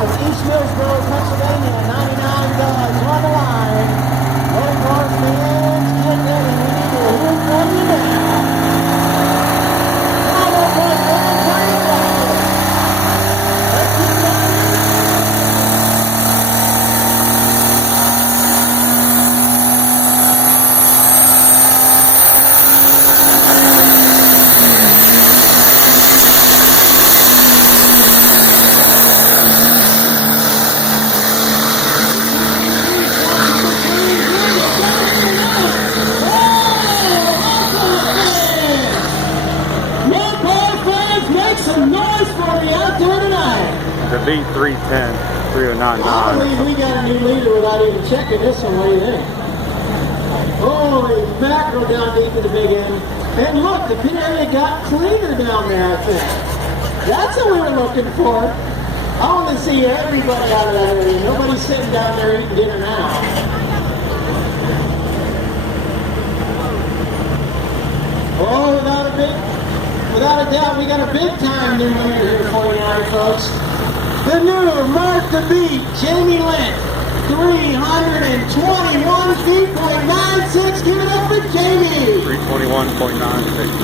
from East Millsboro, Pennsylvania, 99 guys on the line. Road course fans, get ready. We need to hear from you now. Come on, boys, man, turn it back here. Let's keep it on. The V310, 3099. I believe we got a new leader without even checking this one. What do you think? Holy mackerel down deep in the big end. And look, the pit area got cleaner down there, I think. That's what we were looking for. I want to see everybody out of that area. Nobody's sitting down there eating dinner now. Oh, without a doubt, we got a big time new leader here for you now, folks. The new Mark the Beat, Jamie Lent, 321 feet, .96. Give it up for Jamie. 321.96.